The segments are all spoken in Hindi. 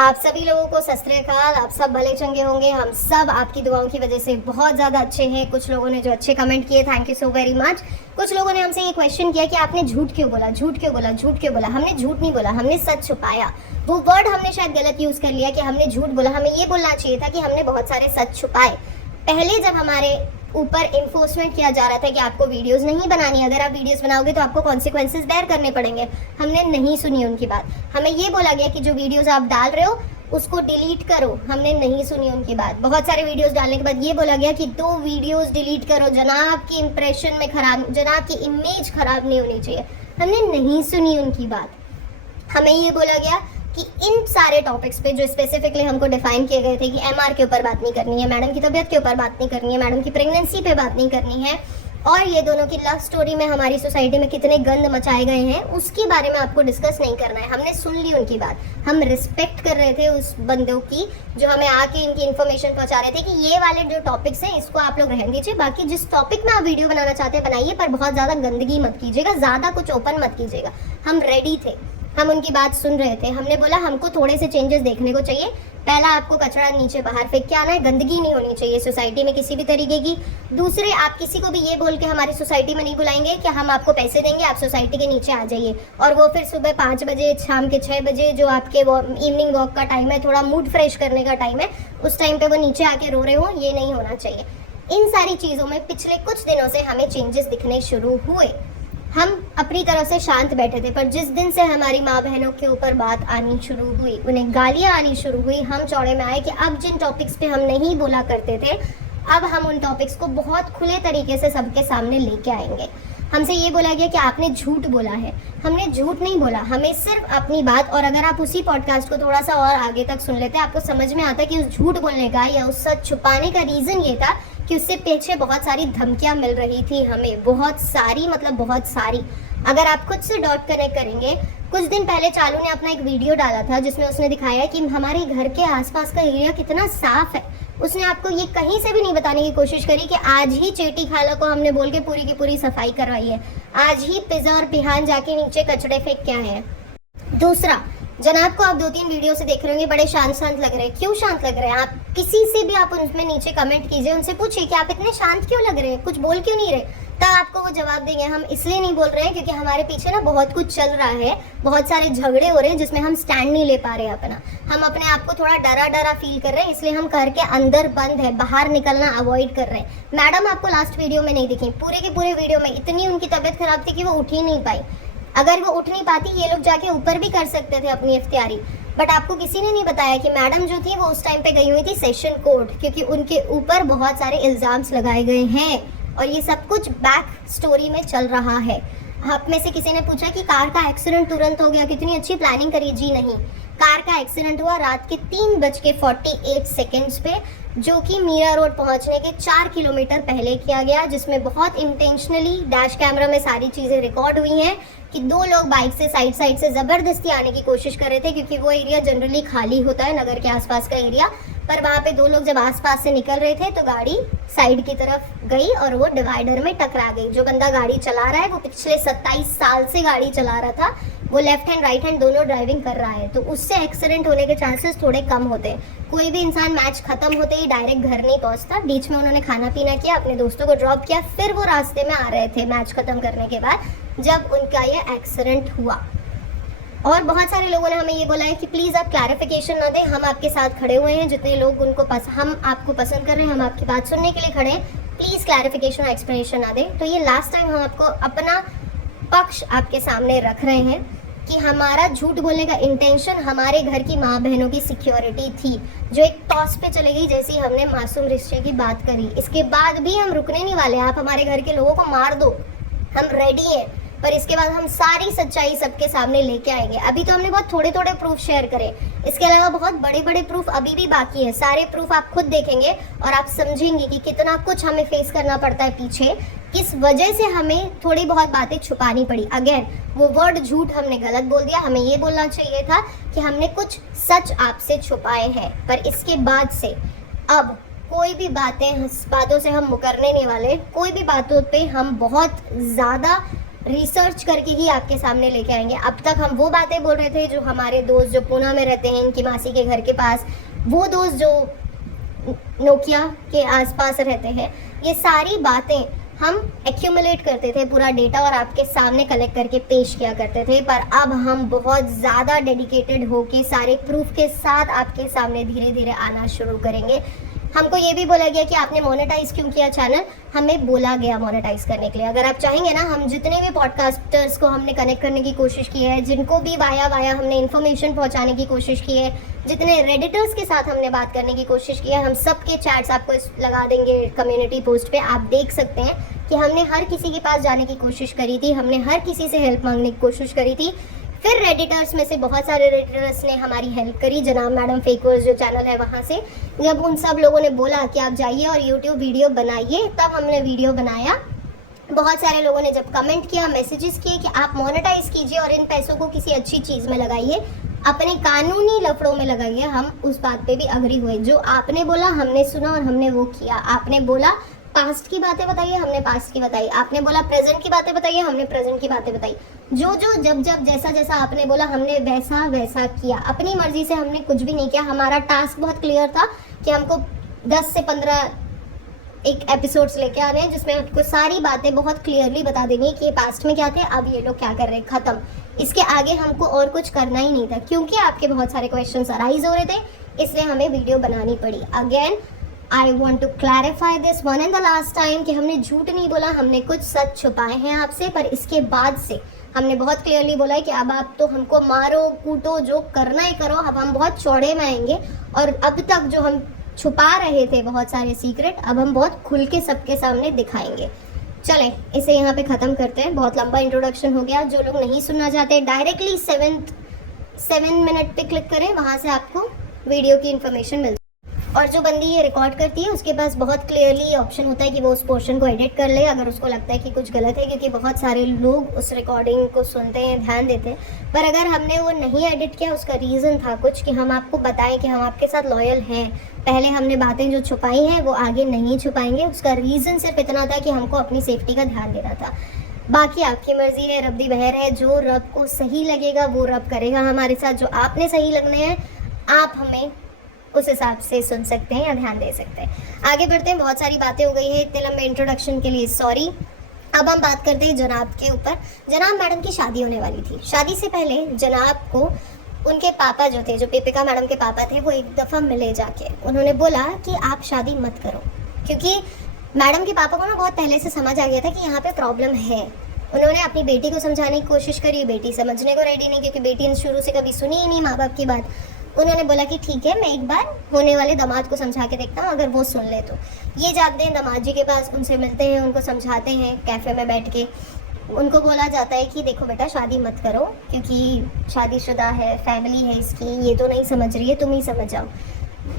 आप सभी लोगों को सत श्री अकाल। आप सब भले चंगे होंगे। हम सब आपकी दुआओं की वजह से बहुत ज़्यादा अच्छे हैं। कुछ लोगों ने जो अच्छे कमेंट किए, thank you so very much. कुछ लोगों ने हमसे ये क्वेश्चन किया कि आपने झूठ क्यों बोला, झूठ क्यों बोला, झूठ क्यों बोला। हमने झूठ नहीं बोला, हमने सच छुपाया। वो वर्ड हमने शायद गलत यूज़ कर लिया कि हमने झूठ बोला। हमें ये बोलना चाहिए था कि हमने बहुत सारे सच छुपाए। पहले जब हमारे ऊपर इन्फोर्समेंट किया जा रहा था कि आपको वीडियोस नहीं बनानी, अगर आप वीडियोस बनाओगे तो आपको कॉन्सिक्वेंसेस बेयर करने पड़ेंगे, हमने नहीं सुनी उनकी बात। हमें ये बोला गया कि जो वीडियोस आप डाल रहे हो उसको डिलीट करो, हमने नहीं सुनी उनकी बात। बहुत सारे वीडियोस डालने के बाद ये बोला गया कि 2 वीडियोस डिलीट करो, जनाब की इंप्रेशन में खराब, जनाब की इमेज खराब नहीं होनी चाहिए, हमने नहीं सुनी उनकी बात। हमें ये बोला गया कि इन सारे टॉपिक्स पे जो स्पेसिफिकली हमको डिफाइन किए गए थे कि एमआर के ऊपर बात नहीं करनी है, मैडम की तबीयत के ऊपर बात नहीं करनी है, मैडम की प्रेगनेंसी पे बात नहीं करनी है, और ये दोनों की लव स्टोरी में हमारी सोसाइटी में कितने गंद मचाए गए हैं उसके बारे में आपको डिस्कस नहीं करना है। हमने सुन ली उनकी बात, हम रिस्पेक्ट कर रहे थे उस बंदों की जो हमें आके इनकी इन्फॉर्मेशन पहुंचा रहे थे कि ये वाले जो टॉपिक्स हैं इसको आप लोग रहने दीजिए, बाकी जिस टॉपिक में आप वीडियो बनाना चाहते हैं बनाइए, पर बहुत ज़्यादा गंदगी मत कीजिएगा, ज़्यादा कुछ ओपन मत कीजिएगा। हम रेडी थे, हम उनकी बात सुन रहे थे। हमने बोला हमको थोड़े से चेंजेस देखने को चाहिए। पहला, आपको कचरा नीचे बाहर फेंक के आना है, गंदगी नहीं होनी चाहिए सोसाइटी में किसी भी तरीके की। दूसरे, आप किसी को भी ये बोल के हमारी सोसाइटी में नहीं बुलाएंगे कि हम आपको पैसे देंगे, आप सोसाइटी के नीचे आ जाइए, और वो फिर सुबह 5 बजे, शाम के 6 बजे जो आपके इवनिंग वॉक का टाइम है, थोड़ा मूड फ्रेश करने का टाइम है, उस टाइम पे वो नीचे आके रो रहे हो, ये नहीं होना चाहिए। इन सारी चीज़ों में पिछले कुछ दिनों से हमें चेंजेस दिखने शुरू हुए। हम अपनी तरफ से शांत बैठे थे, पर जिस दिन से हमारी माँ बहनों के ऊपर बात आनी शुरू हुई, उन्हें गालियाँ आनी शुरू हुई, हम चौड़े में आए कि अब जिन टॉपिक्स पे हम नहीं बोला करते थे, अब हम उन टॉपिक्स को बहुत खुले तरीके से सबके सामने लेके आएंगे। हमसे ये बोला गया कि आपने झूठ बोला है। हमने झूठ नहीं बोला, हमें सिर्फ अपनी बात, और अगर आप उसी पॉडकास्ट को थोड़ा सा और आगे तक सुन लेते आपको समझ में आता कि उस झूठ बोलने का या उस सच छुपाने का रीज़न ये था कि उससे पीछे बहुत सारी धमकियां मिल रही थी हमें, बहुत सारी, मतलब बहुत सारी। अगर आप खुद से डॉट कनेक्ट करेंगे, कुछ दिन पहले चालू ने अपना एक वीडियो डाला था जिसमें उसने दिखाया कि हमारे घर के आसपास का एरिया कितना साफ है। उसने आपको ये कहीं से भी नहीं बताने की कोशिश करी कि आज ही चेटी खाला को हमने बोल के पूरी की पूरी सफाई करवाई है, आज ही पिज़्ज़ा और पिहान जाके नीचे कचड़े फेंक के आए हैं। दूसरा, जनाब को आप 2-3 वीडियो से देख रहे होंगे, बड़े शांत शांत लग रहे हैं। क्यों शांत लग रहे हैं? आप किसी से भी आप उनमें नीचे कमेंट कीजिए, उनसे पूछिए कि आप इतने शांत क्यों लग रहे हैं, कुछ बोल क्यों नहीं रहे, तब आपको वो जवाब देंगे हम इसलिए नहीं बोल रहे हैं क्योंकि हमारे पीछे ना बहुत कुछ चल रहा है, बहुत सारे झगड़े हो रहे हैं जिसमें हम स्टैंड नहीं ले पा रहे अपना, हम अपने आप को थोड़ा डरा डरा फील कर रहे हैं, इसलिए हम घर के अंदर बंद है, बाहर निकलना अवॉइड कर रहे हैं। मैडम आपको लास्ट वीडियो में नहीं दिखी, पूरे के पूरे वीडियो में इतनी उनकी तबीयत खराब थी कि वो उठ ही नहीं पाई। अगर वो उठ नहीं पाती, ये लोग जाके ऊपर भी कर सकते थे अपनी इफ्तियारी, बट आपको किसी ने नहीं बताया कि मैडम जो थी वो उस टाइम पे गई हुई थी सेशन कोर्ट, क्योंकि उनके ऊपर बहुत सारे इल्ज़ाम्स लगाए गए हैं और ये सब कुछ बैक स्टोरी में चल रहा है। आप में से किसी ने पूछा कि कार का एक्सीडेंट तुरंत हो गया, कितनी अच्छी प्लानिंग करी। जी नहीं, कार का एक्सीडेंट हुआ रात के 3:48 पे, जो कि मीरा रोड पहुंचने के 4 किलोमीटर पहले किया गया, जिसमें बहुत इंटेंशनली डैश कैमरा में सारी चीज़ें रिकॉर्ड हुई हैं कि 2 लोग बाइक से साइड से ज़बरदस्ती आने की कोशिश कर रहे थे, क्योंकि वो एरिया जनरली खाली होता है, नगर के आसपास का एरिया, पर वहाँ पे 2 लोग जब आसपास से निकल रहे थे तो गाड़ी साइड की तरफ गई और वो डिवाइडर में टकरा गई। जो बंदा गाड़ी चला रहा है वो पिछले 27 साल से गाड़ी चला रहा था, वो लेफ्ट हैंड राइट हैंड दोनों ड्राइविंग कर रहा है, तो उससे एक्सीडेंट होने के चांसेस थोड़े कम होते हैं। कोई भी इंसान मैच खत्म होते ही डायरेक्ट घर नहीं पहुंचता, बीच में उन्होंने खाना पीना किया, अपने दोस्तों को ड्रॉप किया, फिर वो रास्ते में आ रहे थे मैच खत्म करने के बाद जब उनका ये एक्सीडेंट हुआ। और बहुत सारे लोगों ने हमें ये बोला है कि प्लीज़ आप क्लैरिफिकेशन ना दें, हम आपके साथ खड़े हुए हैं, जितने लोग उनको हम आपको पसंद कर रहे हैं, हम आपकी बात सुनने के लिए खड़े हैं, प्लीज़ क्लैरिफिकेशन और एक्सप्लेनेशन ना दें। तो ये लास्ट टाइम हम आपको अपना पक्ष आपके सामने रख रहे हैं कि हमारा झूठ बोलने का इंटेंशन हमारे घर की माँ बहनों की सिक्योरिटी थी, जो एक टॉस पे चले गई जैसे ही हमने मासूम रिश्ते की बात करी। इसके बाद भी हम रुकने नहीं वाले, आप हमारे घर के लोगों को मार दो, हम रेडी हैं, पर इसके बाद हम सारी सच्चाई सबके सामने लेके आएंगे। अभी तो हमने बहुत थोड़े थोड़े प्रूफ शेयर करे, इसके अलावा बहुत बड़े बड़े प्रूफ अभी भी बाकी है। सारे प्रूफ आप खुद देखेंगे और आप समझेंगे कि कितना कुछ हमें फेस करना पड़ता है पीछे, किस वजह से हमें थोड़ी बहुत बातें छुपानी पड़ी। अगेन वो वर्ड झूठ हमने गलत बोल दिया, हमें ये बोलना चाहिए था कि हमने कुछ सच आपसे छुपाए हैं, पर इसके बाद से अब कोई भी बातों से हम मुकरने नहीं वाले, कोई भी बातों पे हम बहुत ज़्यादा रिसर्च करके ही आपके सामने लेके आएंगे। अब तक हम वो बातें बोल रहे थे जो हमारे दोस्त जो पूना में रहते हैं, इनकी मासी के घर के पास, वो दोस्त जो नोकिया के आसपास रहते हैं, ये सारी बातें हम एक्यूमुलेट करते थे, पूरा डेटा, और आपके सामने कलेक्ट करके पेश किया करते थे। पर अब हम बहुत ज़्यादा डेडिकेटेड होके सारे प्रूफ के साथ आपके सामने धीरे धीरे आना शुरू करेंगे। हमको ये भी बोला गया कि आपने मोनेटाइज क्यों किया चैनल, हमें बोला गया मोनेटाइज करने के लिए। अगर आप चाहेंगे ना, हम जितने भी पॉडकास्टर्स को हमने कनेक्ट करने की कोशिश की है, जिनको भी वाया हमने इन्फॉर्मेशन पहुंचाने की कोशिश की है, जितने रेडिटर्स के साथ हमने बात करने की कोशिश की है, हम सब के चैट्स आपको लगा देंगे कम्युनिटी पोस्ट पे। आप देख सकते हैं कि हमने हर किसी के पास जाने की कोशिश करी थी, हमने हर किसी से हेल्प मांगने की कोशिश करी थी। फिर रेडिटर्स में से बहुत सारे रेडिटर्स ने हमारी हेल्प करी, जनाब मैडम फेकर्स जो चैनल है वहाँ से। जब उन सब लोगों ने बोला कि आप जाइए और यूट्यूब वीडियो बनाइए, तब हमने वीडियो बनाया। बहुत सारे लोगों ने जब कमेंट किया, मैसेजेस किए कि आप मोनेटाइज कीजिए और इन पैसों को किसी अच्छी चीज़ में लगाइए, अपने कानूनी लफड़ों में लगाइए। हम उस बात पे भी अग्री हुए। जो आपने बोला हमने सुना और हमने वो किया। आपने बोला पास्ट की बातें बताइए, हमने पास्ट की बताई। आपने बोला प्रेजेंट की बातें बताइए, हमने प्रेजेंट की बातें बताई। जो जब जैसा जैसा आपने बोला हमने वैसा वैसा किया। अपनी मर्जी से हमने कुछ भी नहीं किया। हमारा टास्क बहुत क्लियर था कि हमको 10 से 15 एक एपिसोड्स लेके आ रहे हैं जिसमें आपको सारी बातें बहुत क्लियरली बता देंगे कि ये पास्ट में क्या थे, अब ये लोग क्या कर रहे हैं, खत्म। इसके आगे हमको और कुछ करना ही नहीं था, क्योंकि आपके बहुत सारे क्वेश्चंस अराइज हो रहे थे, इसलिए हमें वीडियो बनानी पड़ी। Again I want to clarify this one and the last time कि हमने झूठ नहीं बोला, हमने कुछ सच छुपाए हैं आपसे। पर इसके बाद से हमने बहुत क्लियरली बोला है कि अब आप तो हमको मारो कूटो, जो करना है करो, अब हम बहुत चौड़े में आएंगे। और अब तक जो हम छुपा रहे थे बहुत सारे सीक्रेट, अब हम बहुत खुल के सबके सामने दिखाएंगे। चलें इसे यहाँ पे ख़त्म करते हैं। बहुत लंबा इंट्रोडक्शन हो गया। जो लोग नहीं सुनना चाहते डायरेक्टली 7 मिनट पे क्लिक करें, वहाँ से आपको वीडियो की इन्फॉर्मेशन मिलती है। और जो बंदी ये रिकॉर्ड करती है उसके पास बहुत क्लियरली ऑप्शन होता है कि वो उस पोर्शन को एडिट कर ले अगर उसको लगता है कि कुछ गलत है, क्योंकि बहुत सारे लोग उस रिकॉर्डिंग को सुनते हैं, ध्यान देते हैं। पर अगर हमने वो नहीं एडिट किया, उसका रीज़न था कुछ कि हम आपको बताएं कि हम आपके साथ लॉयल हैं। पहले हमने बातें जो छुपाई हैं वो आगे नहीं छुपाएंगे। उसका रीज़न सिर्फ इतना था कि हमको अपनी सेफ्टी का ध्यान देना था। बाकी आपकी मर्ज़ी है, रब दी बहर है। जो रब को सही लगेगा वो रब करेगा हमारे साथ। जो आपने सही लगने हैं, आप हमें उस हिसाब से सुन सकते हैं या ध्यान दे सकते हैं। आगे बढ़ते हैं। बहुत सारी बातें हो गई है, इतने लंबे इंट्रोडक्शन के लिए सॉरी। अब हम बात करते हैं जनाब के ऊपर। जनाब मैडम की शादी होने वाली थी। शादी से पहले जनाब को उनके पापा जो थे, जो दीपिका मैडम के पापा थे, वो एक दफ़ा मिले जाके। उन्होंने बोला कि आप शादी मत करो, क्योंकि मैडम के पापा को ना बहुत पहले से समझ आ गया था कि यहाँ पे प्रॉब्लम है। उन्होंने अपनी बेटी को समझाने की कोशिश करी, बेटी समझने को रेडी नहीं, क्योंकि बेटी ने शुरू से कभी सुनी ही नहीं माँ बाप की बात। उन्होंने बोला कि ठीक है, मैं एक बार होने वाले दामाद को समझा के देखता हूँ, अगर वो सुन ले तो। ये जाते हैं दामाद जी के पास, उनसे मिलते हैं, उनको समझाते हैं कैफ़े में बैठ के। उनको बोला जाता है कि देखो बेटा शादी मत करो, क्योंकि शादीशुदा है, फैमिली है इसकी, ये तो नहीं समझ रही है, तुम ही समझ जाओ।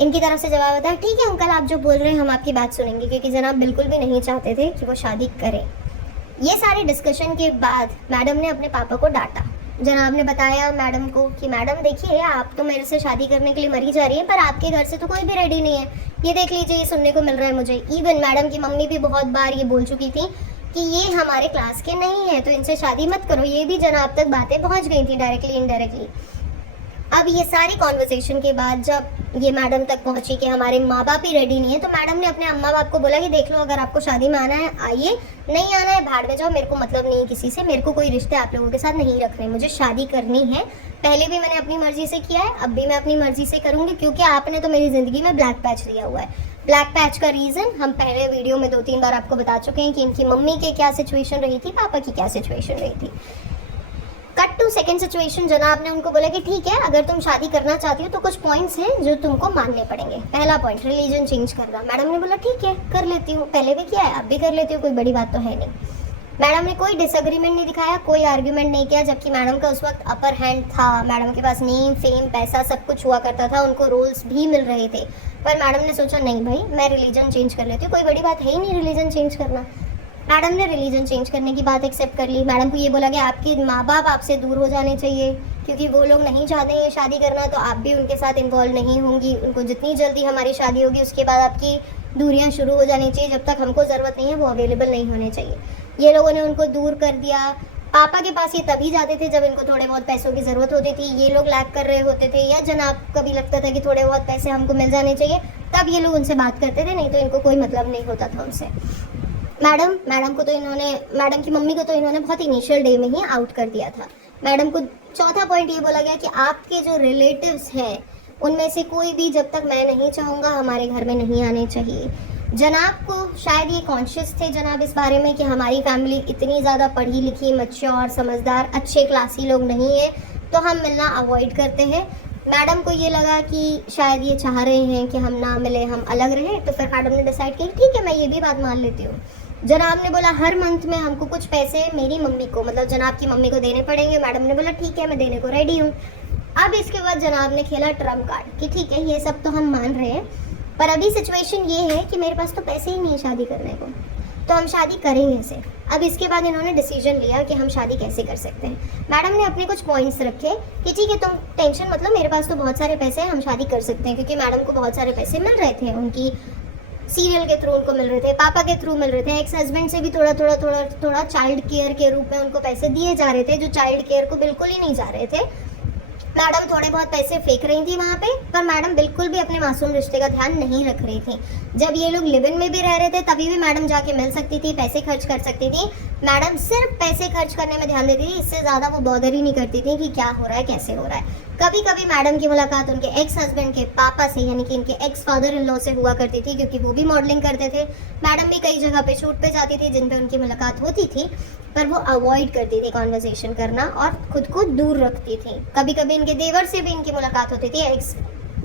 इनकी तरफ से जवाब आता है ठीक है अंकल, आप जो बोल रहे हैं हम आपकी बात सुनेंगे, क्योंकि जनाब बिल्कुल भी नहीं चाहते थे कि वो शादी करें। ये सारे डिस्कशन के बाद मैडम ने अपने पापा को डांटा। जनाब ने बताया मैडम को कि मैडम देखिए, आप तो मेरे से शादी करने के लिए मरी जा रही है, पर आपके घर से तो कोई भी रेडी नहीं है। ये देख लीजिए, ये सुनने को मिल रहा है मुझे। इवन मैडम की मम्मी भी बहुत बार ये बोल चुकी थी कि ये हमारे क्लास के नहीं है, तो इनसे शादी मत करो। ये भी जनाब तक बातें पहुंच गई थी डायरेक्टली इनडायरेक्टली। अब ये सारी कॉन्वर्सेशन के बाद जब ये मैडम तक पहुंची कि हमारे माँ बाप ही रेडी नहीं है, तो मैडम ने अपने अम्मा बाप को बोला कि देख लो, अगर आपको शादी में आना है आइए, नहीं आना है भाड़ में जाओ, मेरे को मतलब नहीं किसी से, मेरे को कोई रिश्ते आप लोगों के साथ नहीं रखने, मुझे शादी करनी है। पहले भी मैंने अपनी मर्जी से किया है, अब भी मैं अपनी मर्जी से करूँगी, क्योंकि आपने तो मेरी ज़िंदगी में ब्लैक पैच दिया हुआ है। ब्लैक पैच का रीज़न हम पहले वीडियो में 2-3 बार आपको बता चुके हैं कि इनकी मम्मी की क्या सिचुएशन रही थी, पापा की क्या सिचुएशन रही थी। कट टू सेकंड सिचुएशन, जनाब ने उनको बोला कि ठीक है, अगर तुम शादी करना चाहती हो तो कुछ पॉइंट्स हैं जो तुमको मानने पड़ेंगे। पहला पॉइंट, रिलीजन चेंज करना। मैडम ने बोला ठीक है, कर लेती हूँ, पहले भी किया है, अब भी कर लेती हूँ, कोई बड़ी बात तो है नहीं। मैडम ने कोई डिसएग्रीमेंट नहीं दिखाया, कोई आर्ग्यूमेंट नहीं किया, जबकि मैडम का उस वक्त अपर हैंड था। मैडम के पास नेम, फेम, पैसा सब कुछ हुआ करता था, उनको रोल्स भी मिल रहे थे। पर मैडम ने सोचा नहीं भाई, मैं रिलीजन चेंज कर लेती हूँ, कोई बड़ी बात है ही नहीं रिलीजन चेंज करना। मैडम ने रिलीजन चेंज करने की बात एक्सेप्ट कर ली। मैडम को ये बोला कि आपके माँ बाप आपसे दूर हो जाने चाहिए, क्योंकि वो लोग नहीं चाहते हैं शादी करना, तो आप भी उनके साथ इन्वॉल्व नहीं होंगी। उनको जितनी जल्दी हमारी शादी होगी उसके बाद आपकी दूरियां शुरू हो जानी चाहिए, जब तक हमको ज़रूरत नहीं है वो अवेलेबल नहीं होने चाहिए। ये लोगों ने उनको दूर कर दिया। पापा के पास ये तभी जाते थे जब इनको थोड़े बहुत पैसों की ज़रूरत होती थी, ये लोग लैक कर रहे होते थे, या जनाब कभी लगता था कि थोड़े बहुत पैसे हमको मिल जाने चाहिए, तब ये लोग उनसे बात करते थे, नहीं तो इनको कोई मतलब नहीं होता था उनसे। मैडम की मम्मी को तो इन्होंने बहुत इनिशियल डे में ही आउट कर दिया था। मैडम को चौथा पॉइंट ये बोला गया कि आपके जो रिलेटिव्स हैं उनमें से कोई भी जब तक मैं नहीं चाहूँगा हमारे घर में नहीं आने चाहिए। जनाब को शायद ये कॉन्शियस थे जनाब इस बारे में कि हमारी फैमिली इतनी ज़्यादा पढ़ी लिखी, मैच्योर, समझदार, अच्छे क्लासी लोग नहीं है, तो हम मिलना अवॉइड करते हैं। मैडम को ये लगा कि शायद ये चाह रहे हैं कि हम ना मिले, हम अलग रहें, तो फिर मैडम ने डिसाइड किया ठीक है मैं ये भी बात मान लेती हूँ। जनाब ने बोला हर मंथ में हमको कुछ पैसे मेरी मम्मी को, मतलब जनाब की मम्मी को देने पड़ेंगे। मैडम ने बोला ठीक है मैं देने को रेडी हूँ। अब इसके बाद जनाब ने खेला ट्रम्प कार्ड कि ठीक है ये सब तो हम मान रहे हैं, पर अभी सिचुएशन ये है कि मेरे पास तो पैसे ही नहीं है शादी करने को, तो हम शादी करेंगे कैसे। अब इसके बाद इन्होंने डिसीजन लिया कि हम शादी कैसे कर सकते हैं। मैडम ने अपने कुछ पॉइंट्स रखे कि ठीक है तुम टेंशन मतलब, मेरे पास तो बहुत सारे पैसे हैं, हम शादी कर सकते हैं, क्योंकि मैडम को बहुत सारे पैसे मिल रहे थे, उनकी सीरियल के थ्रू उनको मिल रहे थे, पापा के थ्रू मिल रहे थे, एक्स हस्बैंड से भी थोड़ा चाइल्ड केयर के रूप में उनको पैसे दिए जा रहे थे, जो चाइल्ड केयर को बिल्कुल ही नहीं जा रहे थे। मैडम थोड़े बहुत पैसे फेंक रही थी वहाँ पे, पर मैडम बिल्कुल भी अपने मासूम रिश्ते का ध्यान नहीं रख रही थी। जब ये लोग लिव इन में भी रह रहे थे तभी भी मैडम जाके मिल सकती थी, पैसे खर्च कर सकती थी। मैडम सिर्फ पैसे खर्च करने में ध्यान देती थी, इससे ज़्यादा वो बॉदर ही नहीं करती थी कि क्या हो रहा है, कैसे हो रहा है। कभी कभी मैडम की मुलाकात उनके एक्स हस्बैंड के पापा से, यानी कि इनके एक्स फादर इन लॉ से हुआ करती थी, क्योंकि वो भी मॉडलिंग करते थे। मैडम भी कई जगह पे शूट पे जाती थी जिन पे उनकी मुलाकात होती थी, पर वो अवॉइड करती थी कॉन्वर्सेशन करना और खुद को दूर रखती थी। कभी कभी इनके देवर से भी इनकी मुलाकात होती थी, एक्स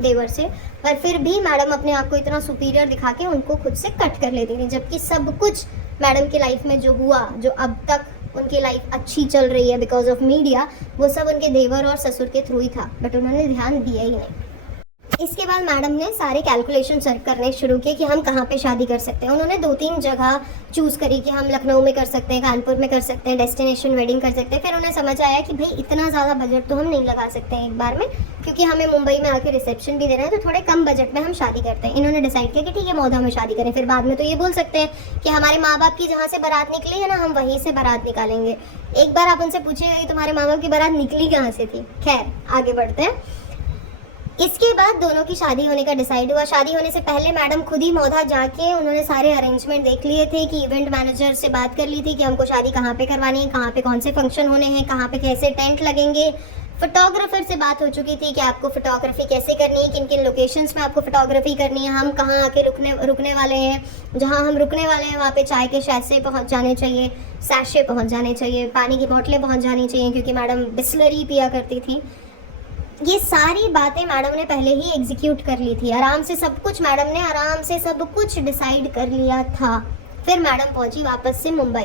देवर से, पर फिर भी मैडम अपने आप को इतना सुपीरियर दिखा के उनको खुद से कट कर लेती थी। जबकि सब कुछ मैडम की लाइफ में जो हुआ, जो अब तक उनकी लाइफ अच्छी चल रही है बिकॉज ऑफ मीडिया, वो सब उनके देवर और ससुर के थ्रू ही था, बट उन्होंने ध्यान दिया ही नहीं। इसके बाद मैडम ने सारे कैलकुलेशन सर्च करने शुरू किए कि हम कहाँ पे शादी कर सकते हैं। उन्होंने 2-3 जगह चूज़ करी कि हम लखनऊ में कर सकते हैं, कानपुर में कर सकते हैं, डेस्टिनेशन वेडिंग कर सकते हैं। फिर उन्हें समझ आया कि भाई इतना ज़्यादा बजट तो हम नहीं लगा सकते हैं एक बार में, क्योंकि हमें मुंबई में आके रिसेप्शन भी देना है, तो थोड़े कम बजट में हम शादी करते हैं। इन्होंने डिसाइड किया कि ठीक है मौधा में शादी करें। फिर बाद में तो ये बोल सकते हैं कि हमारे माँ बाप की जहाँ से बारात निकली है ना, हम वहीं से बारात निकालेंगे। एक बार आप उनसे पूछिएगा कि तुम्हारे माँ बाप की बारात निकली कहाँ से थी। खैर आगे बढ़ते हैं। इसके बाद दोनों की शादी होने का डिसाइड हुआ। शादी होने से पहले मैडम खुद ही मौधा जाके उन्होंने सारे अरेंजमेंट देख लिए थे, कि इवेंट मैनेजर से बात कर ली थी कि हमको शादी कहाँ पे करवानी है, कहाँ पे कौन से फंक्शन होने हैं, कहाँ पे कैसे टेंट लगेंगे। फोटोग्राफर से बात हो चुकी थी कि आपको फोटोग्राफी कैसे करनी है, किन किन लोकेशंस में आपको फोटोग्राफी करनी है, हम कहाँ आके रुकने वाले हैं, जहाँ हम रुकने वाले हैं वहाँ पे चाय के सैशे पहुँच जाने चाहिए, सैशे पहुँच जाने चाहिए, पानी की बोतलें पहुँच जानी चाहिए, क्योंकि मैडम बिस्लरी पिया करती थी। ये सारी बातें मैडम ने पहले ही एग्जीक्यूट कर ली थी। आराम से सब कुछ मैडम ने आराम से सब कुछ डिसाइड कर लिया था। फिर मैडम पहुंची वापस से मुंबई।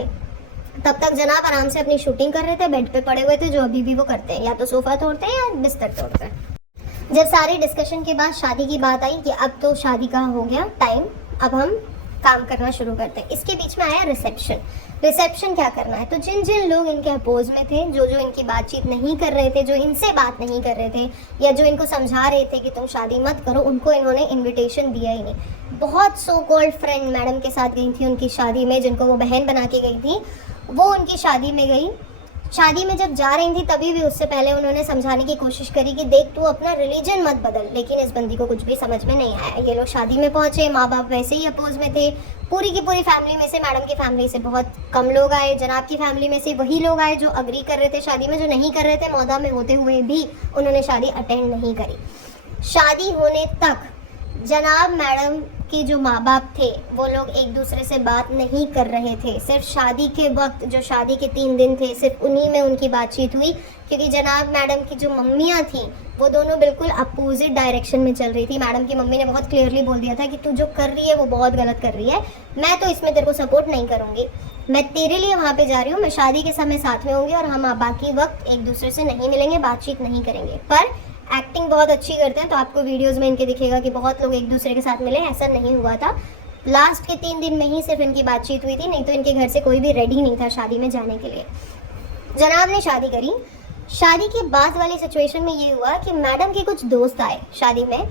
तब तक जनाब आराम से अपनी शूटिंग कर रहे थे, बेड पे पड़े हुए थे, जो अभी भी वो करते हैं, या तो सोफा तोड़ते हैं या बिस्तर तोड़ते हैं। जब सारी डिस्कशन के बाद शादी की बात आई कि अब तो शादी का हो गया टाइम, अब हम काम करना शुरू करते हैं। इसके बीच में आया रिसेप्शन क्या करना है। तो जिन जिन लोग इनके अपोज में थे, जो जो इनकी बातचीत नहीं कर रहे थे, जो इनसे बात नहीं कर रहे थे, या जो इनको समझा रहे थे कि तुम शादी मत करो, उनको इन्होंने इनविटेशन दिया ही नहीं। बहुत सो कॉल्ड फ्रेंड मैडम के साथ गई थी उनकी शादी में, जिनको वो बहन बना के गई थी, वो उनकी शादी में गई। शादी में जब जा रही थी तभी भी उससे पहले उन्होंने समझाने की कोशिश करी कि देख तू अपना रिलीजन मत बदल, लेकिन इस बंदी को कुछ भी समझ में नहीं आया। ये लोग शादी में पहुंचे, माँ बाप वैसे ही अपोज में थे। पूरी की पूरी फैमिली में से, मैडम की फैमिली से बहुत कम लोग आए, जनाब की फैमिली में से वही लोग आए जो अग्री कर रहे थे शादी में, जो नहीं कर रहे थे मौदा में होते हुए भी उन्होंने शादी अटेंड नहीं करी। शादी होने तक जनाब मैडम के जो माँ बाप थे वो लोग एक दूसरे से बात नहीं कर रहे थे। सिर्फ शादी के वक्त, जो शादी के 3 दिन थे, सिर्फ उन्हीं में उनकी बातचीत हुई, क्योंकि जनाब मैडम की जो मम्मियाँ थीं वो दोनों बिल्कुल अपोजिट डायरेक्शन में चल रही थी। मैडम की मम्मी ने बहुत क्लियरली बोल दिया था कि तू जो कर रही है वो बहुत गलत कर रही है, मैं तो इसमें तेरे को सपोर्ट नहीं करूँगी, मैं तेरे लिए वहाँ पे जा रही हूँ, मैं शादी के समय साथ में होंगे और हम बाकी वक्त एक दूसरे से नहीं मिलेंगे, बातचीत नहीं करेंगे। पर एक्टिंग बहुत अच्छी करते हैं, तो आपको वीडियोस में इनके दिखेगा कि बहुत लोग एक दूसरे के साथ मिले, ऐसा नहीं हुआ था। लास्ट के 3 दिन में ही सिर्फ इनकी बातचीत हुई थी, नहीं तो इनके घर से कोई भी रेडी नहीं था शादी में जाने के लिए। जनाब ने शादी करी। शादी के बाद वाली सिचुएशन में ये हुआ कि मैडम के कुछ दोस्त आए शादी में।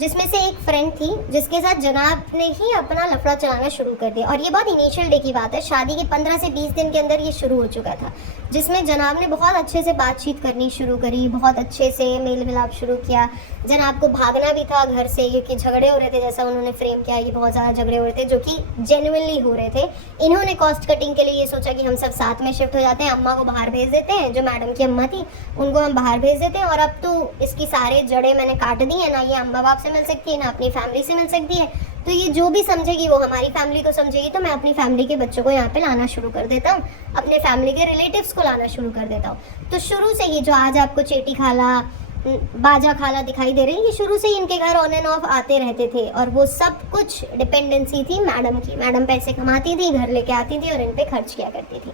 जिसमें से एक फ्रेंड थी जिसके साथ जनाब ने ही अपना लफड़ा चलाना शुरू कर दिया। और ये बहुत इनिशियल डे की बात है, शादी के 15 से 20 दिन के अंदर ये शुरू हो चुका था, जिसमें जनाब ने बहुत अच्छे से बातचीत करनी शुरू करी, बहुत अच्छे से मेल मिलाप शुरू किया। जनाब को भागना भी था घर से क्योंकि झगड़े हो रहे थे, जैसा उन्होंने फ्रेम किया, ये बहुत ज़्यादा झगड़े हो रहे थे जो कि जेन्युइनली हो रहे थे। इन्होंने कॉस्ट कटिंग के लिए ये सोचा कि हम सब साथ में शिफ्ट हो जाते हैं, अम्मा को बाहर भेज देते हैं, जो मैडम की अम्मा थी उनको हम बाहर भेज देते हैं, और अब तो इसकी सारे जड़ें मैंने काट दी है, ना ये अम्मा बाप से मिल सकती है ना अपनी फैमिली से मिल सकती है, तो ये जो भी समझेगी वो हमारी फैमिली को समझेगी, तो मैं अपनी फैमिली के बच्चों को यहाँ पे लाना शुरू कर देता हूँ, अपने फैमिली के रिलेटिव्स को लाना शुरू कर देता हूँ। तो शुरू से ही जो आज आपको चेटी खाला, बाजा खाला दिखाई दे रही है, ये शुरू से ही इनके घर ऑन एंड ऑफ आते रहते थे, और वो सब कुछ डिपेंडेंसी थी मैडम की। मैडम पैसे कमाती थी, घर लेके आती थी और इन पे खर्च किया करती थी।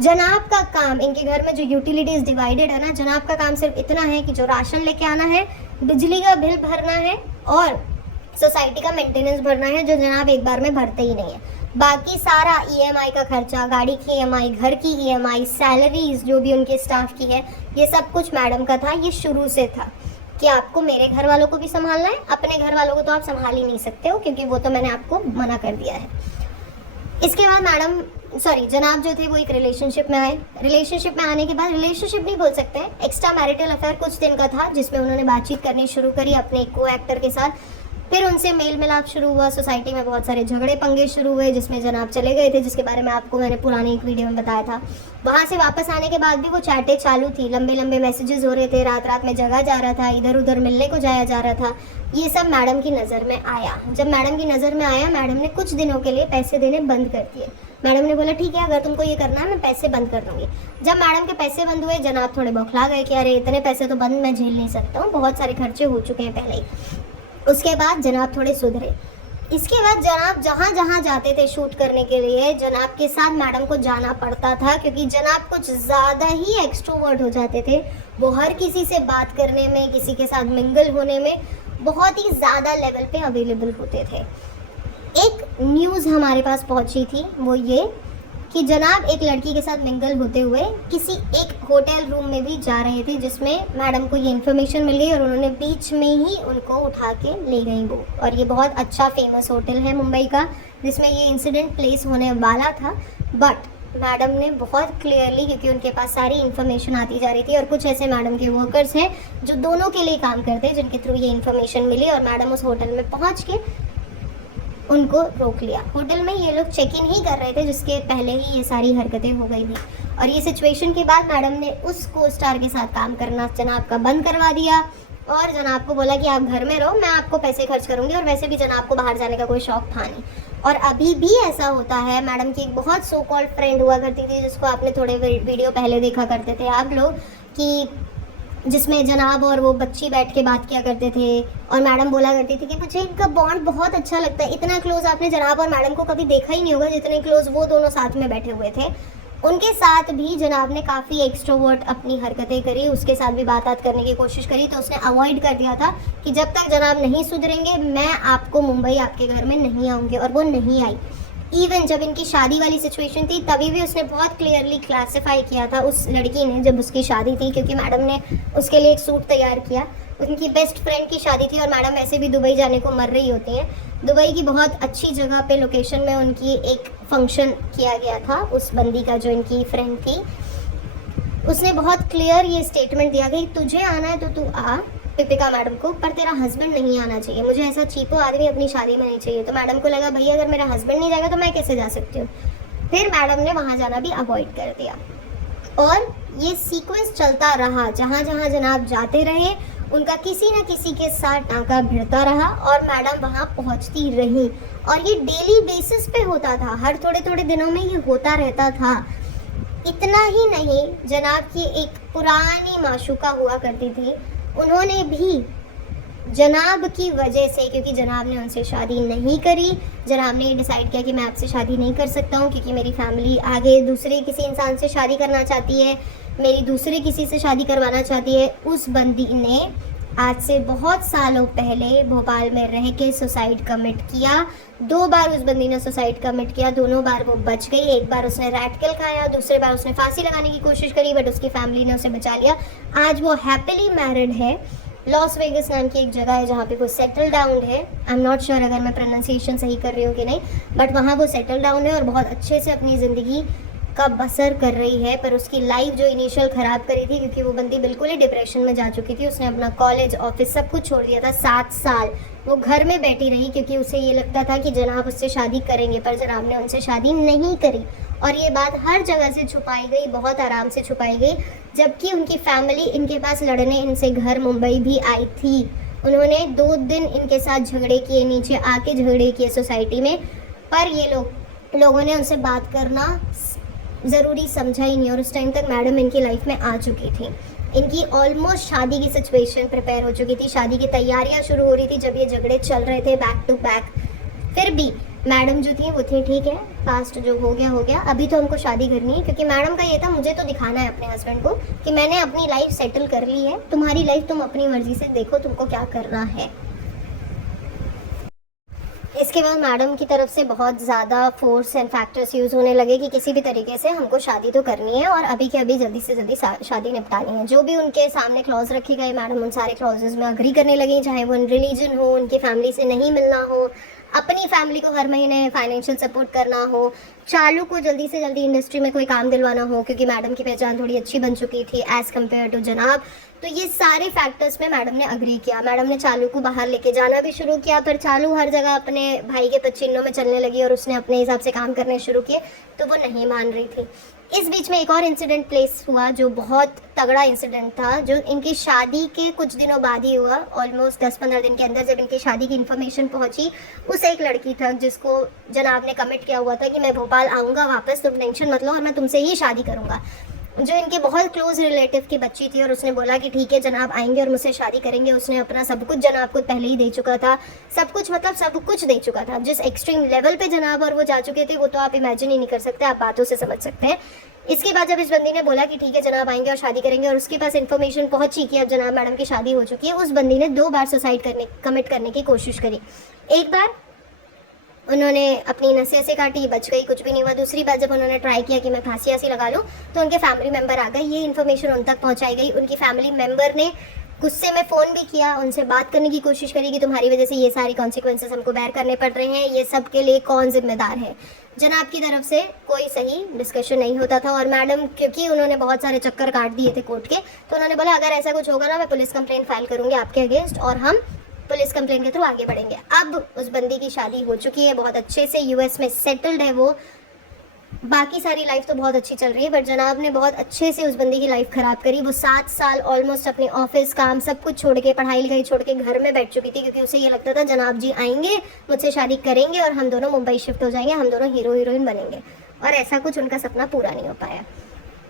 जनाब का काम, इनके घर में जो यूटिलिटीज डिवाइडेड है ना, जनाब का काम सिर्फ इतना है कि जो राशन लेके आना है, बिजली का बिल भरना है और सोसाइटी का मेंटेनेंस भरना है, जो जनाब एक बार में भरते ही नहीं है। बाकी सारा ईएमआई का खर्चा, गाड़ी की ईएमआई, घर की ईएमआई, सैलरीज जो भी उनके स्टाफ की है, ये सब कुछ मैडम का था। ये शुरू से था कि आपको मेरे घर वालों को भी संभालना है, अपने घर वालों को तो आप संभाल ही नहीं सकते हो क्योंकि वो तो मैंने आपको मना कर दिया है। इसके बाद जनाब जो थे वो एक रिलेशनशिप में आए। रिलेशनशिप में आने के बाद, रिलेशनशिप नहीं बोल सकते हैं, एक्स्ट्रा मैरिटल अफेयर कुछ दिन का था, जिसमें उन्होंने बातचीत करनी शुरू करी अपने को एक्टर के साथ। फिर उनसे मेल मिलाप शुरू हुआ, सोसाइटी में बहुत सारे झगड़े पंगे शुरू हुए, जिसमें जनाब चले गए थे, जिसके बारे में आपको मैंने पुरानी एक वीडियो में बताया था। वहाँ से वापस आने के बाद भी वो चैटें चालू थी, लंबे लंबे मैसेजेस हो रहे थे, रात रात में जगा जा रहा था, इधर उधर मिलने को जाया जा रहा था। ये सब मैडम की नज़र में आया। जब मैडम की नज़र में आया, मैडम ने कुछ दिनों के लिए पैसे देने बंद कर दिए। मैडम ने बोला ठीक है, अगर तुमको ये करना है मैं पैसे बंद कर दूँगी। जब मैडम के पैसे बंद हुए, जनाब थोड़े बौखला गए कि अरे इतने पैसे तो बंद मैं झेल नहीं सकता हूँ, बहुत सारे खर्चे हो चुके हैं पहले ही। उसके बाद जनाब थोड़े सुधरे। इसके बाद जनाब जहाँ जहाँ जाते थे शूट करने के लिए, जनाब के साथ मैडम को जाना पड़ता था क्योंकि जनाब कुछ ज़्यादा ही एक्सट्रोवर्ट हो जाते थे। वो हर किसी से बात करने में, किसी के साथ मिंगल होने में बहुत ही ज़्यादा लेवल पे अवेलेबल होते थे। एक न्यूज़ हमारे पास पहुंची थी, वो ये कि जनाब एक लड़की के साथ मिंगल होते हुए किसी एक होटल रूम में भी जा रहे थे, जिसमें मैडम को ये इन्फॉर्मेशन मिल गई और उन्होंने बीच में ही उनको उठा के ले गई वो। और ये बहुत अच्छा फेमस होटल है मुंबई का, जिसमें ये इंसिडेंट प्लेस होने वाला था, बट मैडम ने बहुत क्लियरली, क्योंकि उनके पास सारी इन्फॉर्मेशन आती जा रही थी, और कुछ ऐसे मैडम के वर्कर्स हैं जो दोनों के लिए काम करते हैं, जिनके थ्रू ये इन्फॉर्मेशन मिली, और मैडम उस होटल में पहुँच के उनको रोक लिया। होटल में ये लोग चेक इन ही कर रहे थे, जिसके पहले ही ये सारी हरकतें हो गई थी। और ये सिचुएशन के बाद मैडम ने उस को स्टार के साथ काम करना जनाब का बंद करवा दिया और जनाब को बोला कि आप घर में रहो, मैं आपको पैसे खर्च करूँगी। और वैसे भी जनाब को बाहर जाने का कोई शौक था नहीं, और अभी भी ऐसा होता है। मैडम की एक बहुत सो कॉल्ड फ्रेंड हुआ करती थी, जिसको आपने थोड़े वीडियो पहले देखा करते थे आप लोग, कि जिसमें जनाब और वो बच्ची बैठ के बात किया करते थे, और मैडम बोला करती थी कि मुझे इनका बॉन्ड बहुत अच्छा लगता है। इतना क्लोज आपने जनाब और मैडम को कभी देखा ही नहीं होगा जितने क्लोज वो दोनों साथ में बैठे हुए थे। उनके साथ भी जनाब ने काफ़ी एक्सट्रोवर्ट अपनी हरकतें करी, उसके साथ भी बात करने की कोशिश करी, तो उसने अवॉइड कर दिया था कि जब तक जनाब नहीं सुधरेंगे मैं आपको मुंबई आपके घर में नहीं आऊँगी, और वो नहीं आई। इवन जब इनकी शादी वाली सिचुएशन थी तभी भी उसने बहुत क्लियरली क्लासिफाई किया था उस लड़की ने, जब उसकी शादी थी, क्योंकि मैडम ने उसके लिए एक सूट तैयार किया। उनकी बेस्ट फ्रेंड की शादी थी और मैडम वैसे भी दुबई जाने को मर रही होती हैं। दुबई की बहुत अच्छी जगह पे लोकेशन में उनकी एक फंक्शन किया गया था उस बंदी का, जो इनकी फ्रेंड थी। उसने बहुत क्लियर ये स्टेटमेंट दिया कि तुझे आना है तो तू आ दीपिका मैडम को, पर तेरा हस्बैंड नहीं आना चाहिए, मुझे ऐसा चीपो आदमी अपनी शादी में नहीं चाहिए। तो मैडम को लगा भैया अगर मेरा हस्बैंड नहीं जाएगा तो मैं कैसे जा सकती हूँ। फिर मैडम ने वहाँ जाना भी अवॉइड कर दिया, और ये सीक्वेंस चलता रहा। जहाँ जहाँ जनाब जाते रहे उनका किसी न किसी के साथ टाँका भिड़ता रहा, और मैडम वहाँ पहुँचती रही, और ये डेली बेसिस पे होता था, हर थोड़े थोड़े दिनों में ये होता रहता था। इतना ही नहीं, जनाब की एक पुरानी माशूका हुआ करती थी, उन्होंने भी जनाब की वजह से, क्योंकि जनाब ने उनसे शादी नहीं करी, जनाब ने डिसाइड किया कि मैं आपसे शादी नहीं कर सकता हूँ क्योंकि मेरी फैमिली आगे दूसरे किसी इंसान से शादी करना चाहती है, मेरी दूसरे किसी से शादी करवाना चाहती है। उस बंदी ने आज से बहुत सालों पहले भोपाल में रह के सुसाइड कमिट किया। 2 बार उस बंदी ने सुसाइड कमिट किया, दोनों बार वो बच गई। एक बार उसने रैट किल खाया, दूसरे बार उसने फांसी लगाने की कोशिश करी, बट उसकी फैमिली ने उसे बचा लिया। आज वो हैप्पीली मैरिड है लॉस वेगस नाम की एक जगह है जहाँ पे वो सेटल डाउन है। आई एम नॉट श्योर अगर मैं प्रोनाउंसिएशन सही कर रही हूँ कि नहीं, बट वहाँ वो सेटल डाउन है और बहुत अच्छे से अपनी ज़िंदगी का बसर कर रही है। पर उसकी लाइफ जो इनिशियल ख़राब करी थी, क्योंकि वो बंदी बिल्कुल ही डिप्रेशन में जा चुकी थी। उसने अपना कॉलेज, ऑफिस सब कुछ छोड़ दिया था। 7 साल वो घर में बैठी रही क्योंकि उसे ये लगता था कि जनाब उससे शादी करेंगे, पर जनाब ने उनसे शादी नहीं करी। और ये बात हर जगह से छुपाई गई, बहुत आराम से छुपाई गई, जबकि उनकी फैमिली इनके पास लड़ने इनसे घर मुंबई भी आई थी। उन्होंने 2 दिन इनके साथ झगड़े किए, नीचे आके झगड़े किए सोसाइटी में, पर ये लोगों ने उनसे बात करना ज़रूरी समझा ही नहीं। और उस टाइम तक मैडम इनकी लाइफ में आ चुकी थी। इनकी ऑलमोस्ट शादी की सिचुएशन प्रिपेयर हो चुकी थी, शादी की तैयारियां शुरू हो रही थी जब ये झगड़े चल रहे थे बैक टू बैक। फिर भी मैडम जो थी वो थी ठीक है, पास्ट जो हो गया, अभी तो हमको शादी करनी है। क्योंकि मैडम का ये था, मुझे तो दिखाना है अपने हस्बैंड को कि मैंने अपनी लाइफ सेटल कर ली है, तुम्हारी लाइफ तुम अपनी मर्जी से देखो तुमको क्या करना है। इसके बाद मैडम की तरफ से बहुत ज़्यादा फोर्स एंड फैक्टर्स यूज़ होने लगे कि किसी भी तरीके से हमको शादी तो करनी है और अभी के अभी जल्दी से जल्दी शादी निपटानी है। जो भी उनके सामने क्लॉज रखे गए, मैडम उन सारे क्लॉजेस में अग्री करने लगी, चाहे वो रिलीजन हो, उनकी फैमिली से नहीं मिलना हो, अपनी फैमिली को हर महीने फाइनेंशियल सपोर्ट करना हो, चालू को जल्दी से जल्दी इंडस्ट्री में कोई काम दिलवाना हो, क्योंकि मैडम की पहचान थोड़ी अच्छी बन चुकी थी एज़ कम्पेयर टू जनाब। तो ये सारे फैक्टर्स में मैडम ने अग्री किया। मैडम ने चालू को बाहर लेके जाना भी शुरू किया, पर चालू हर जगह अपने भाई के पच्चीनों में चलने लगी और उसने अपने हिसाब से काम करने शुरू किए, तो वो नहीं मान रही थी। इस बीच में एक और इंसिडेंट प्लेस हुआ जो बहुत तगड़ा इंसिडेंट था, जो इनकी शादी के कुछ दिनों बाद ही हुआ। ऑलमोस्ट 10-15 दिन के अंदर जब इनकी शादी की इन्फॉर्मेशन पहुंची, उस एक लड़की तक जिसको जनाब ने कमिट किया हुआ था कि मैं भोपाल आऊँगा वापस, तुम टेंशन मत लो और मैं तुमसे ही शादी करूँगा, जो इनके बहुत क्लोज रिलेटिव की बच्ची थी। और उसने बोला कि ठीक है जनाब आएंगे और मुझसे शादी करेंगे। उसने अपना सब कुछ जनाब को पहले ही दे चुका था, सब कुछ मतलब सब कुछ दे चुका था। जिस एक्सट्रीम लेवल पे जनाब और वो जा चुके थे वो तो आप इमेजिन ही नहीं कर सकते, आप बातों से समझ सकते हैं। इसके बाद जब इस बंदी ने बोला कि ठीक है जनाब आएंगे और शादी करेंगे, और उसके पास इन्फॉर्मेशन पहुंची कि अब जनाब मैडम की शादी हो चुकी है, उस बंदी ने 2 बार सुसाइड कमिट करने की कोशिश करी। एक बार उन्होंने अपनी नसें से काटी, बच गई, कुछ भी नहीं हुआ। दूसरी बार जब उन्होंने ट्राई किया कि मैं फांसी लगा लूँ, तो उनके फैमिली मेम्बर आ गए, ये इन्फॉर्मेशन उन तक पहुँचाई गई। उनकी फैमिली मेम्बर ने गुस्से में फ़ोन भी किया, उनसे बात करने की कोशिश करी कि तुम्हारी वजह से ये सारी कॉन्सिक्वेंसेस हमको बेयर करने पड़ रहे हैं, ये सब के लिए कौन जिम्मेदार है। जनाब की तरफ से कोई सही डिस्कशन नहीं होता था। और मैडम क्योंकि उन्होंने बहुत सारे चक्कर काट दिए थे कोर्ट के, तो उन्होंने बोला अगर ऐसा कुछ होगा ना मैं पुलिस कंप्लेंट फाइल करूँगी आपके अगेंस्ट और हम पुलिस कंप्लेंट के थ्रू आगे बढ़ेंगे। अब उस बंदी की शादी हो चुकी है, बहुत अच्छे से यूएस में सेटल्ड है वो, बाकी सारी लाइफ तो बहुत अच्छी चल रही है, बट जनाब ने बहुत अच्छे से उस बंदी की लाइफ ख़राब करी। वो 7 साल ऑलमोस्ट अपने ऑफिस काम सब कुछ छोड़ के, पढ़ाई लिखाई छोड़ के घर में बैठ चुकी थी, क्योंकि उसे ये लगता था जनाब जी आएंगे, मुझसे शादी करेंगे और हम दोनों मुंबई शिफ्ट हो जाएंगे, हम दोनों हीरो हीरोइन बनेंगे। और ऐसा कुछ उनका सपना पूरा नहीं हो पाया।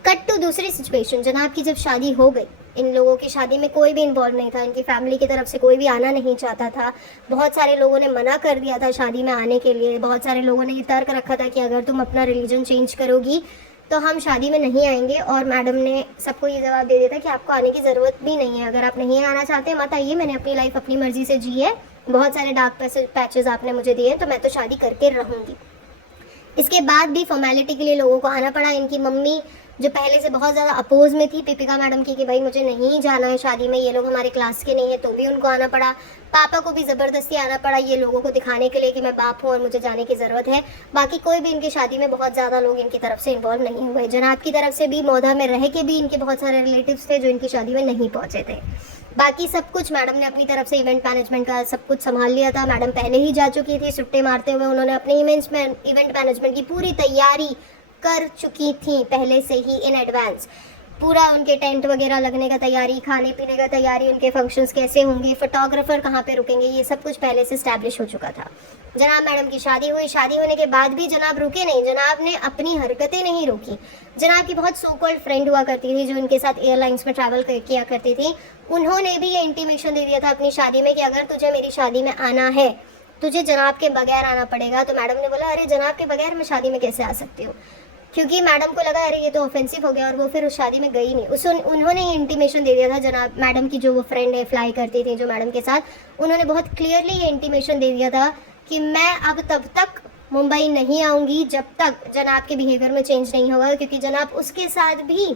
कट टू दूसरी सिचुएशन, जनाब की जब शादी हो गई, इन लोगों की शादी में कोई भी इन्वॉल्व नहीं था, इनकी फैमिली की तरफ से कोई भी आना नहीं चाहता था। बहुत सारे लोगों ने मना कर दिया था शादी में आने के लिए। बहुत सारे लोगों ने ये तर्क रखा था कि अगर तुम अपना रिलीजन चेंज करोगी तो हम शादी में नहीं आएंगे। और मैडम ने सबको ये जवाब दे दिया था कि आपको आने की ज़रूरत भी नहीं है, अगर आप नहीं आना चाहते मत आइए, मैंने अपनी लाइफ अपनी मर्जी से जी है, बहुत सारे डार्क पैचेस आपने मुझे दिए, तो मैं तो शादी करके रहूँगी। इसके बाद भी फॉर्मेलिटी के लिए लोगों को आना पड़ा। इनकी मम्मी जो पहले से बहुत ज़्यादा अपोज में थी दीपिका मैडम की कि भाई मुझे नहीं जाना है शादी में, ये लोग हमारे क्लास के नहीं है, तो भी उनको आना पड़ा। पापा को भी ज़बरदस्ती आना पड़ा ये लोगों को दिखाने के लिए कि मैं बाप हूँ और मुझे जाने की ज़रूरत है। बाकी कोई भी इनकी शादी में बहुत ज़्यादा लोग इनकी तरफ से इन्वॉल्व नहीं हुए। जनाब की तरफ से भी मौधा में रह के भी इनके बहुत सारे रिलेटिव्स थे जो इनकी शादी में नहीं पहुँचे थे। बाकी सब कुछ मैडम ने अपनी तरफ से इवेंट मैनेजमेंट का सब कुछ संभाल लिया था। मैडम पहले ही जा चुकी थी सुट्टे मारते हुए, उन्होंने अपने इवेंट मैनेजमेंट की पूरी तैयारी कर चुकी थी पहले से ही इन एडवांस। पूरा उनके टेंट वगैरह लगने का तैयारी, खाने पीने का तैयारी, उनके फंक्शंस कैसे होंगे, फोटोग्राफर कहाँ पे रुकेंगे, ये सब कुछ पहले से स्टैब्लिश हो चुका था। जनाब मैडम की शादी हुई, शादी होने के बाद भी जनाब रुके नहीं, जनाब ने अपनी हरकतें नहीं रोकी। जनाब की बहुत सो कॉल्ड फ्रेंड हुआ करती थी जो उनके साथ एयरलाइंस में ट्रैवल किया करती थी, उन्होंने भी ये इंटीमेशन दे दिया था अपनी शादी में कि अगर तुझे मेरी शादी में आना है तुझे जनाब के बगैर आना पड़ेगा। तो मैडम ने बोला अरे जनाब के बगैर मैं शादी में कैसे आ सकती हूँ, क्योंकि मैडम को लगा अरे ये तो ऑफेंसिव हो गया, और वो फिर उस शादी में गई नहीं। उन्होंने ये इंटीमेशन दे दिया था जनाब मैडम की जो वो फ्रेंड है फ्लाई करती थी जो मैडम के साथ, उन्होंने बहुत क्लियरली ये इंटीमेशन दे दिया था कि मैं अब तब तक मुंबई नहीं आऊँगी जब तक जनाब के बिहेवियर में चेंज नहीं होगा, क्योंकि जनाब उसके साथ भी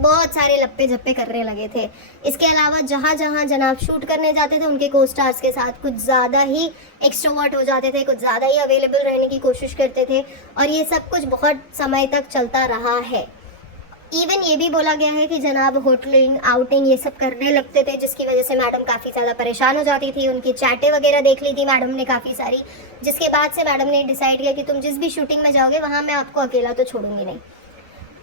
बहुत सारे लप्पे झप्पे करने लगे थे। इसके अलावा जहाँ जहाँ जनाब शूट करने जाते थे उनके को स्टार्स के साथ कुछ ज़्यादा ही एक्सट्रोवर्ट हो जाते थे, कुछ ज़्यादा ही अवेलेबल रहने की कोशिश करते थे और ये सब कुछ बहुत समय तक चलता रहा है। इवन ये भी बोला गया है कि जनाब होटलिंग आउटिंग ये सब करने लगते थे, जिसकी वजह से मैडम काफ़ी ज़्यादा परेशान हो जाती थी। उनकी चैटें वगैरह देख ली थी मैडम ने काफ़ी सारी, जिसके बाद से मैडम ने डिसाइड किया कि तुम जिस भी शूटिंग में जाओगे वहाँ मैं आपको अकेला तो छोड़ूंगी नहीं।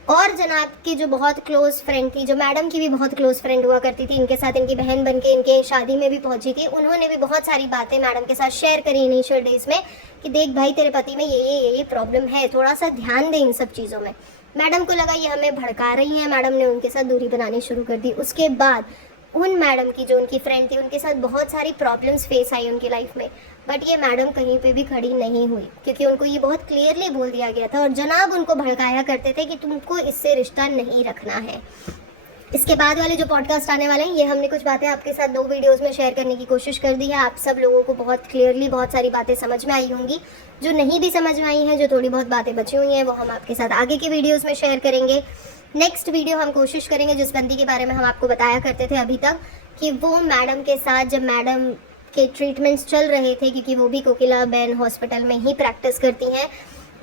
और जनाब की जो बहुत क्लोज फ्रेंड थी, जो मैडम की भी बहुत क्लोज फ्रेंड हुआ करती थी, इनके साथ इनकी बहन बन के इनके शादी में भी पहुंची थी, उन्होंने भी बहुत सारी बातें मैडम के साथ शेयर करी इनिशियल डेज में कि देख भाई तेरे पति में ये प्रॉब्लम है, थोड़ा सा ध्यान दे इन सब चीज़ों में। मैडम को लगा ये हमें भड़का रही हैं, मैडम ने उनके साथ दूरी बनानी शुरू कर दी। उसके बाद उन मैडम की जो उनकी फ्रेंड थी उनके साथ बहुत सारी प्रॉब्लम्स फेस आई उनकी लाइफ में, बट ये मैडम कहीं पे भी खड़ी नहीं हुई क्योंकि उनको ये बहुत क्लियरली बोल दिया गया था और जनाब उनको भड़काया करते थे कि तुमको इससे रिश्ता नहीं रखना है। इसके बाद वाले जो पॉडकास्ट आने वाले हैं ये हमने कुछ बातें आपके साथ 2 वीडियोस में शेयर करने की कोशिश कर दी है। आप सब लोगों को बहुत क्लियरली बहुत सारी बातें समझ में आई होंगी, जो नहीं भी समझ में आई हैं, जो थोड़ी बहुत बातें बची हुई हैं वो हम आपके साथ आगे की वीडियोज़ में शेयर करेंगे। नेक्स्ट वीडियो हम कोशिश करेंगे जिस बंदी के बारे में हम आपको बताया करते थे अभी तक कि वो मैडम के साथ जब मैडम के ट्रीटमेंट्स चल रहे थे, क्योंकि वो भी कोकिला बेन हॉस्पिटल में ही प्रैक्टिस करती हैं,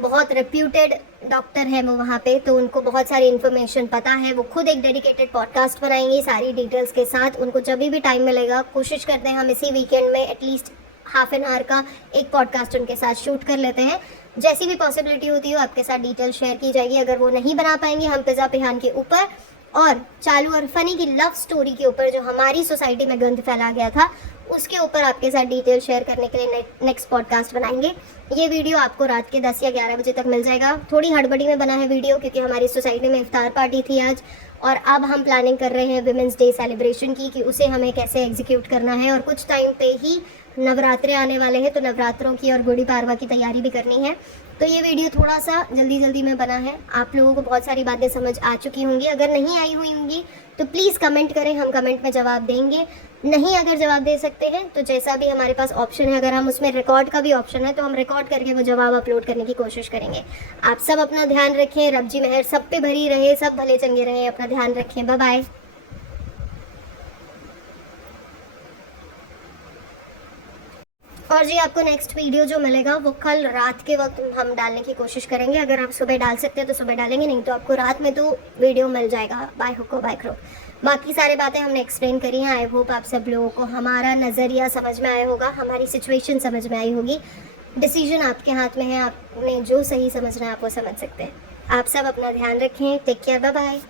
बहुत रेप्यूटेड डॉक्टर है वो वहाँ पे, तो उनको बहुत सारी इन्फॉर्मेशन पता है। वो खुद एक डेडिकेटेड पॉडकास्ट बनाएंगी सारी डिटेल्स के साथ। उनको जब भी टाइम मिलेगा कोशिश करते हैं हम इसी वीकेंड में एटलीस्ट हाफ एन आवर का एक पॉडकास्ट उनके साथ शूट कर लेते हैं। जैसी भी पॉसिबिलिटी होती हो आपके साथ डिटेल शेयर की जाएगी। अगर वो नहीं बना पाएंगे हम पिज़्ज़ा पिहान के ऊपर और चालू और फनी की लव स्टोरी के ऊपर जो हमारी सोसाइटी में गंद फैला गया था उसके ऊपर आपके साथ डिटेल शेयर करने के लिए नेक्स्ट पॉडकास्ट बनाएंगे। ये वीडियो आपको रात के 10 या 11 बजे तक मिल जाएगा। थोड़ी हड़बड़ी में बना है वीडियो क्योंकि हमारी सोसाइटी में इफ्तार पार्टी थी आज और अब हम प्लानिंग कर रहे हैं विमेंस डे सेलिब्रेशन की कि उसे हमें कैसे एग्जीक्यूट करना है और कुछ टाइम पे ही नवरात्रे आने वाले हैं तो नवरात्रों की और गुड़ी पाड़वा की तैयारी भी करनी है। तो ये वीडियो थोड़ा सा जल्दी में बना है। आप लोगों को बहुत सारी बातें समझ आ चुकी होंगी, अगर नहीं आई हुई होंगी तो प्लीज़ कमेंट करें, हम कमेंट में जवाब देंगे। नहीं अगर जवाब दे सकते हैं तो जैसा भी हमारे पास ऑप्शन है, अगर हम उसमें रिकॉर्ड का भी ऑप्शन है तो हम रिकॉर्ड करके वो जवाब अपलोड करने की कोशिश करेंगे। आप सब अपना ध्यान रखें, रब जी मेहर सब पे भरी रहे, सब भले चंगे रहें, अपना ध्यान रखें। Bye bye. और जी आपको नेक्स्ट वीडियो जो मिलेगा वो कल रात के वक्त हम डालने की कोशिश करेंगे। अगर आप सुबह डाल सकते हैं तो सुबह डालेंगे, नहीं तो आपको रात में तो वीडियो मिल जाएगा बाय हुक बाय क्रोक। बाकी सारी बातें हमने एक्सप्लेन करी हैं। आई होप आप सब लोगों को हमारा नज़रिया समझ में आया होगा, हमारी सिचुएशन समझ में आई होगी। डिसीजन आपके हाथ में है, आपने जो सही समझना है आप वो समझ सकते हैं। आप सब अपना ध्यान रखें। Take care, bye bye.